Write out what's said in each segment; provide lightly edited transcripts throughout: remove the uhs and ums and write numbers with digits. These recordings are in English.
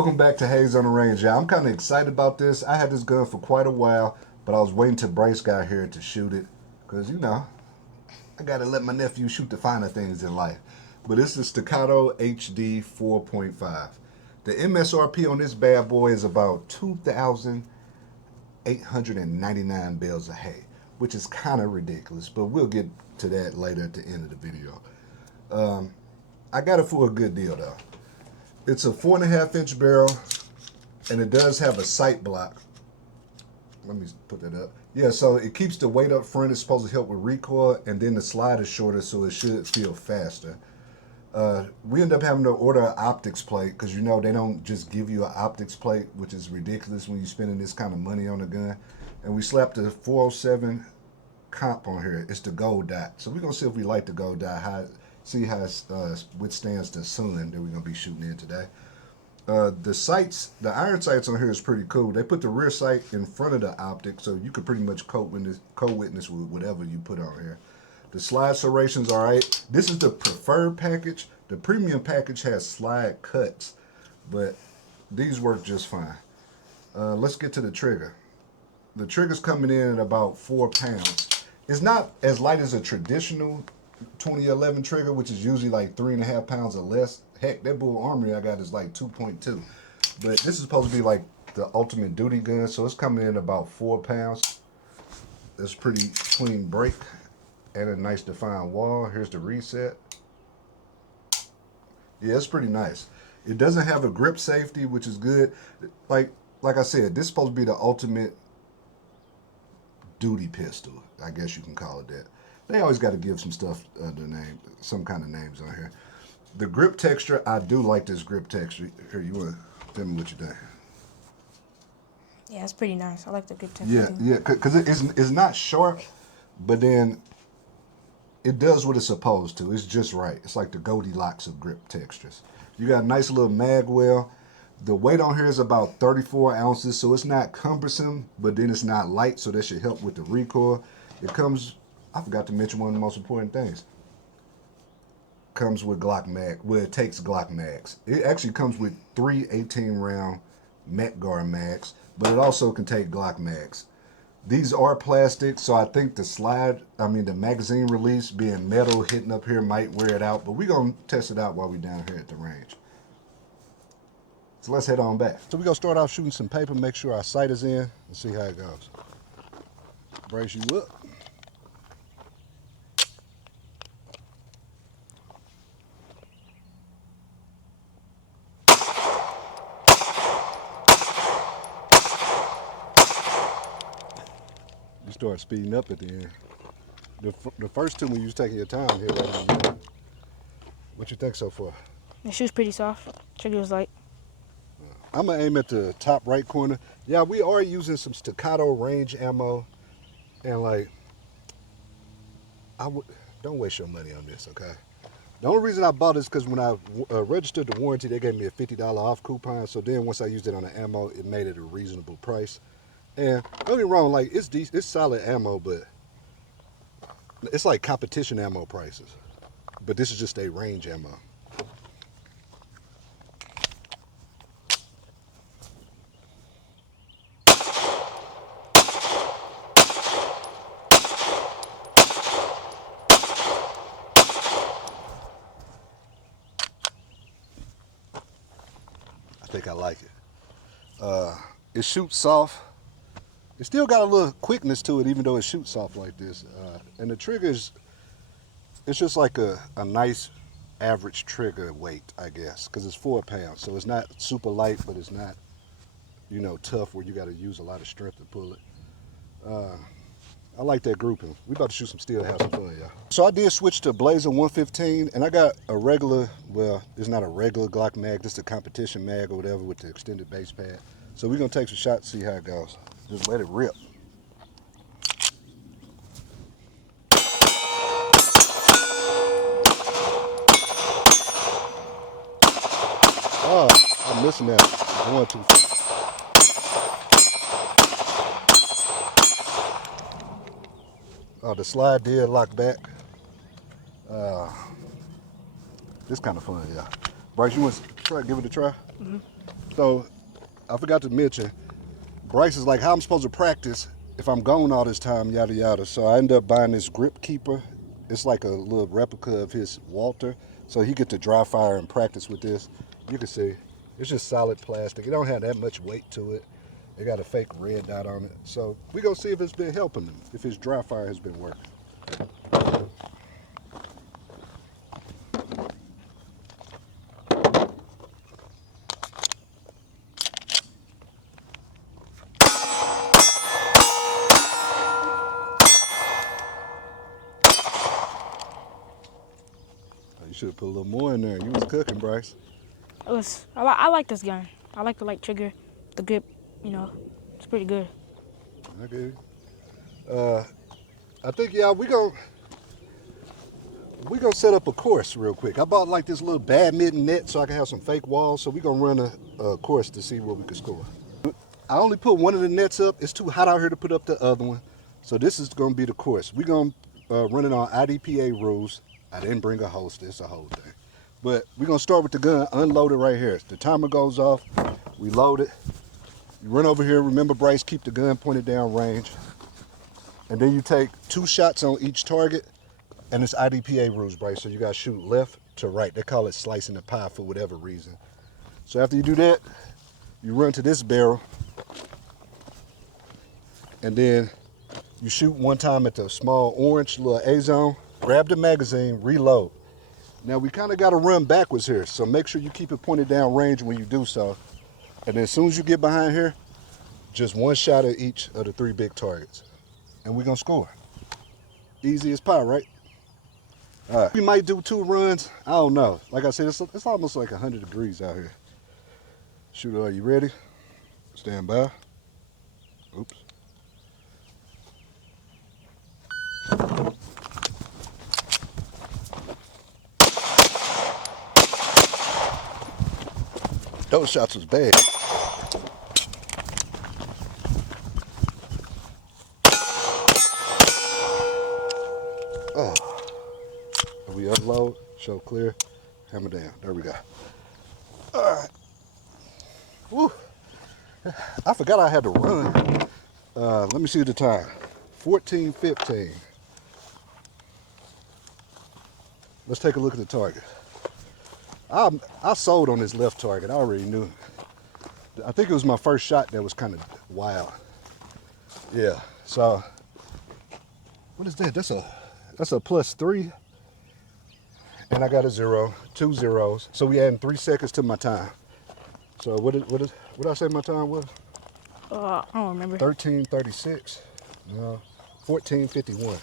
Welcome back to Hayes on the Range, y'all. I'm kind of excited about this. I had this gun for quite a while, but I was waiting till Bryce got here to shoot it. Because, you know, I got to let my nephew shoot the finer things in life. But this is Staccato HD 4.5. The MSRP on this bad boy is about 2,899 bales of hay, which is kind of ridiculous, but we'll get to that later at the end of the video. I got it for a good deal, though. It's a 4.5-inch barrel, and it does have a sight block. Let me put that up. Yeah, so it keeps the weight up front. It's supposed to help with recoil, and then the slide is shorter, so it should feel faster. We end up having to order an optics plate because, you know, they don't just give you an optics plate, which is ridiculous when you're spending this kind of money on a gun. And we slapped the 407 comp on here. It's the gold dot. So we're going to see if we like the gold dot, see how it withstands the sun that we're going to be shooting in today. The sights, the iron sights on here is pretty cool. They put the rear sight in front of the optic, so you could pretty much co-witness with whatever you put on here. The slide serration's all right. This is the preferred package. The premium package has slide cuts, but these work just fine. Let's get to the trigger. The trigger's coming in at about 4 pounds. It's not as light as a traditional 2011 trigger, which is usually like 3.5 pounds or less. Heck, that Bull Armory I got is like 2.2. But this is supposed to be like the ultimate duty gun, so it's coming in about 4 pounds. That's pretty clean break and a nice defined wall. Here's the reset. Yeah, it's pretty nice. It doesn't have a grip safety, which is good. Like I said, this is supposed to be the ultimate duty pistol. I guess you can call it that. They always got to give some stuff the name, some kind of names on here. The grip texture, I do like this grip texture. Here, you want to tell me what you think? Yeah, it's pretty nice. I like the grip texture. Yeah, because it's not sharp, but then it does what it's supposed to. It's just right. It's like the Goldilocks of grip textures. You got a nice little mag well. The weight on here is about 34 ounces, so it's not cumbersome, but then it's not light, so that should help with the recoil. It comes, I forgot to mention one of the most important things. Comes with Glock mag. Well, it takes Glock mags. It actually comes with 3 18-round MetGuard mags, but it also can take Glock mags. These are plastic, so I think the magazine release being metal hitting up here might wear it out, but we're going to test it out while we're down here at the range. So let's head on back. So we're going to start off shooting some paper, make sure our sight is in, and see how it goes. Brace you up. You start speeding up at the end. The first two when you was taking your time here right now. What you think so far? The shoe's pretty soft. Trigger was light. I'm gonna aim at the top right corner. Yeah, we are using some Staccato range ammo, and like, don't waste your money on this, okay? The only reason I bought this because when I registered the warranty, they gave me a $50 off coupon. So then once I used it on the ammo, it made it a reasonable price. And don't get me wrong, like it's solid ammo, but it's like competition ammo prices. But this is just a range ammo. I think I like it. It shoots soft. It still got a little quickness to it, even though it shoots soft like this. And the triggers, it's just like a nice average trigger weight, I guess, because it's 4 pounds. So it's not super light, but it's not, you know, tough where you got to use a lot of strength to pull it. I like that grouping. We about to shoot some steel, have some fun, y'all. So I did switch to Blazer 115, and I got a regular, well, it's not a regular Glock mag, just a competition mag or whatever with the extended base pad. So we're gonna take some shots, see how it goes. Just let it rip. Oh, I'm missing that. I'm going too far. Oh, the slide did lock back. This kind of fun, yeah. Bryce, you want to give it a try? Mm-hmm. So I forgot to mention, Bryce is like, how I'm supposed to practice if I'm gone all this time, yada yada. So I ended up buying this grip keeper. It's like a little replica of his Walter. So he get to dry fire and practice with this. You can see, it's just solid plastic. It don't have that much weight to it. It got a fake red dot on it. So we gonna see if it's been helping him, if his dry fire has been working. You should have put a little more in there. You was cooking, Bryce. I like this gun. I like the light trigger, the grip. You know, it's pretty good. Okay. I think we gonna set up a course real quick. I bought like this little badminton net so I can have some fake walls. So we gonna run a course to see where we can score. I only put one of the nets up. It's too hot out here to put up the other one. So this is gonna be the course. We gonna run it on IDPA rules. I didn't bring a holster. It's a whole thing. But we're gonna start with the gun unloaded right here. The timer goes off. We load it. You run over here. Remember, Bryce, keep the gun pointed down range. And then you take 2 shots on each target. And it's IDPA rules, Bryce. So you gotta shoot left to right. They call it slicing the pie for whatever reason. So after you do that, you run to this barrel. And then you shoot one time at the small orange little A zone. Grab the magazine, reload. Now we kind of got to run backwards here, so make sure you keep it pointed down range when you do so. And then as soon as you get behind here, just 1 shot at each of the 3 big targets. And we're going to score. Easy as pie, right? All right. We might do 2 runs. I don't know. Like I said, it's almost like 100 degrees out here. Shooter, are you ready? Stand by. Oops. Those shots was bad. Oh. We upload, show clear, hammer down. There we go. All right. Woo. I forgot I had to run. Let me see the time. 14:15. Let's take a look at the target. I sold on this left target. I already knew. I think it was my first shot that was kind of wild. Yeah. So what is that? That's a +3. And I got a 0, 2 zeros. So we adding 3 seconds to my time. So what did I say my time was? I don't remember. 13:36. No, 14:51.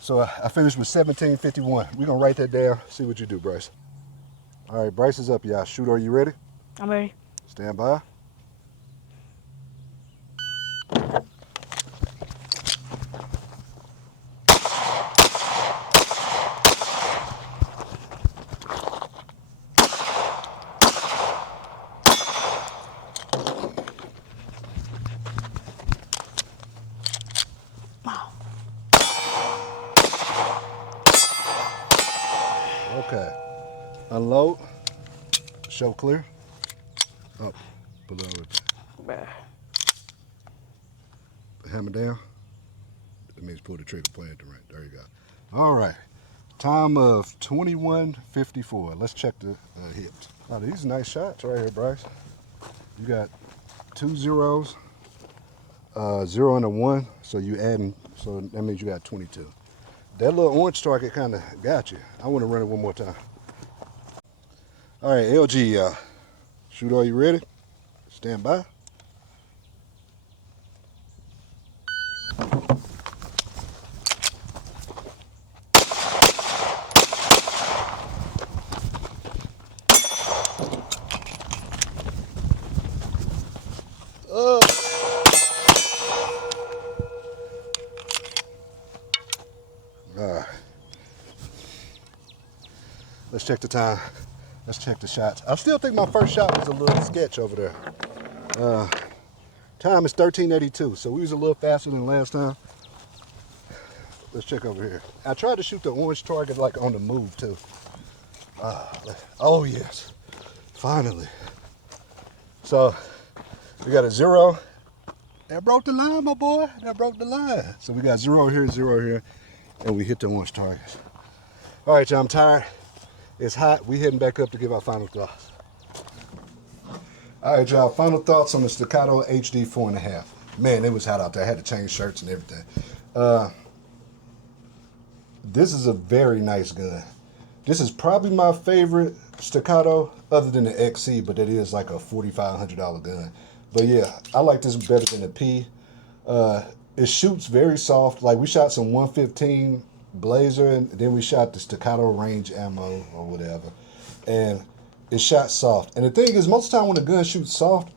So I finished with 17:51. We're gonna write that down. See what you do, Bryce. All right, Bryce is up, y'all. Shooter, are you ready? I'm ready. Stand by. Wow. Okay. Unload. Show clear. Up. Below it. Hammer down. That means pull the trigger, play at the right. There you go. All right. Time of 21:54. Let's check the hits. Oh, these are nice shots right here, Bryce. You got 2 zeros, 0 and a 1. So you adding. So that means you got 22. That little orange target kind of got you. I want to run it one more time. All right, LG, shooter, are you ready? Stand by. All right. Let's check the time. Let's check the shots. I still think my first shot was a little sketch over there. Time is 13:82, so we was a little faster than last time. Let's check over here. I tried to shoot the orange target like on the move too. Oh yes, finally. So we got a 0. That broke the line, my boy. That broke the line. So we got 0 here, 0 here, and we hit the orange targets. All right, y'all, I'm tired. It's hot. We heading back up to give our final thoughts. All right, y'all, final thoughts on the Staccato HD 4.5. Man, it was hot out there. I had to change shirts and everything. This is a very nice gun. This is probably my favorite Staccato other than the XC, but that is like a $4,500 gun. But yeah, I like this better than the P. It shoots very soft. Like we shot some 115 Blazer, and then we shot the Staccato range ammo or whatever. And it shot soft. And the thing is, most of the time when a gun shoots soft,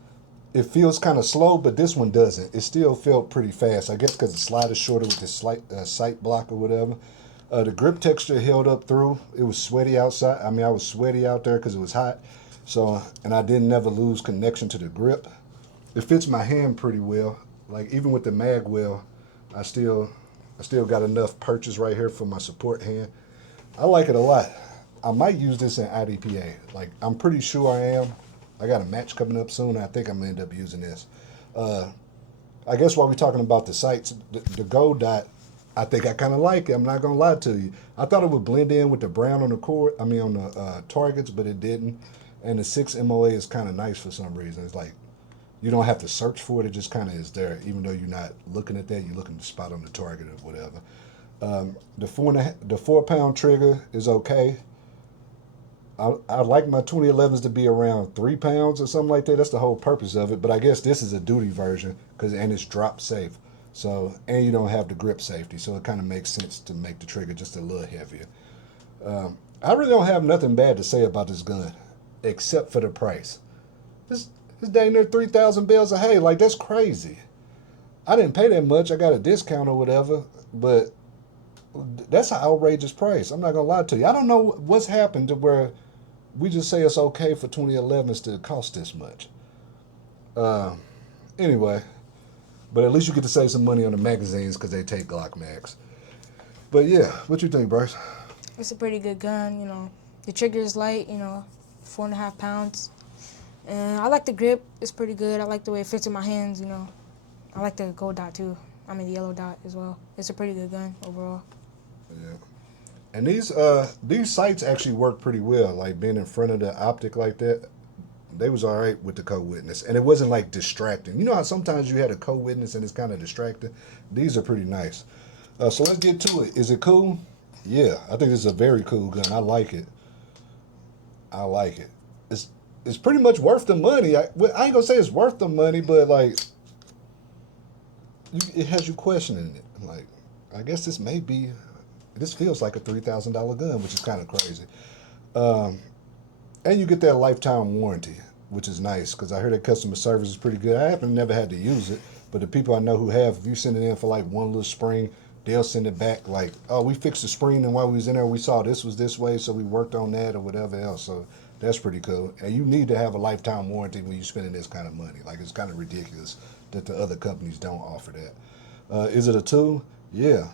it feels kind of slow, but this one doesn't. It still felt pretty fast. I guess because the slide is shorter with this slight sight block or whatever. The grip texture held up through. It was sweaty outside. I mean, I was sweaty out there because it was hot. So, and I didn't never lose connection to the grip. It fits my hand pretty well. Like even with the mag well, I still got enough purchase right here for my support hand. I like it a lot. I might use this in IDPA. Like I'm pretty sure I am. I got a match coming up soon. I think I'm gonna end up using this. I guess while we're talking about the sights, the gold dot, I think I kind of like it. I'm not gonna lie to you. I thought it would blend in with the brown on the core. I mean on the targets, but it didn't. And the 6 MOA is kind of nice for some reason. It's like you don't have to search for it. It just kind of is there, even though you're not looking at that. You're looking at the spot on the target or whatever. The 4-pound trigger is okay. I like my 2011s to be around 3 pounds or something like that. That's the whole purpose of it. But I guess this is a duty version and it's drop safe. So, and you don't have the grip safety. So it kind of makes sense to make the trigger just a little heavier. I really don't have nothing bad to say about this gun, except for the price. This dang near 3,000 bales of hay. Like, that's crazy. I didn't pay that much. I got a discount or whatever. But that's an outrageous price. I'm not going to lie to you. I don't know what's happened to where we just say it's okay for 2011s to cost this much. Anyway, but at least you get to save some money on the magazines because they take Glock mags. But yeah, what you think, Bryce? It's a pretty good gun, you know. The trigger is light, you know, 4.5 pounds. And I like the grip. It's pretty good. I like the way it fits in my hands, you know. I like the gold dot too. I mean the yellow dot as well. It's a pretty good gun overall. Yeah. And these sights actually work pretty well. Like being in front of the optic like that, they was all right with the co-witness. And it wasn't like distracting. You know how sometimes you had a co-witness and it's kind of distracting? These are pretty nice. So let's get to it. Is it cool? Yeah, I think this is a very cool gun. I like it. I like it. It's pretty much worth the money. I ain't gonna say it's worth the money, but like it has you questioning it. Like, I guess this feels like a $3,000 gun, which is kind of crazy. And you get that lifetime warranty, which is nice because I heard that customer service is pretty good. I haven't never had to use it, but the people I know who have, if you send it in for like one little spring, they'll send it back like, oh, we fixed the spring, and while we was in there, we saw this was this way, so we worked on that or whatever else. So that's pretty cool. And you need to have a lifetime warranty when you're spending this kind of money. Like, it's kind of ridiculous that the other companies don't offer that. Is it a tool? Yeah.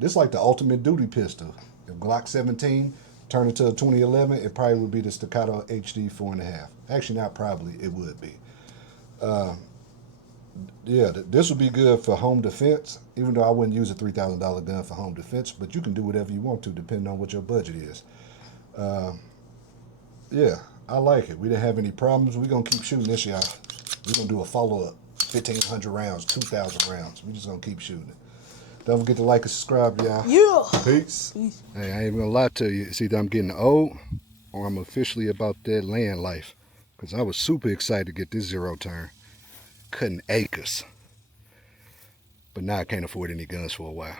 This is like the ultimate duty pistol. If Glock 17 turned into a 2011, it probably would be the Staccato HD 4.5. Actually, not probably, it would be. Yeah, this would be good for home defense, even though I wouldn't use a $3,000 gun for home defense, but you can do whatever you want to depending on what your budget is. Yeah, I like it. We didn't have any problems. We're going to keep shooting this, y'all. We're going to do a follow-up. 1,500 rounds, 2,000 rounds. We're just going to keep shooting it. Don't forget to like and subscribe, y'all. Yeah. Peace. Hey, I ain't going to lie to you. It's either I'm getting old or I'm officially about that land life. Because I was super excited to get this 0 turn. Cutting acres. But now I can't afford any guns for a while.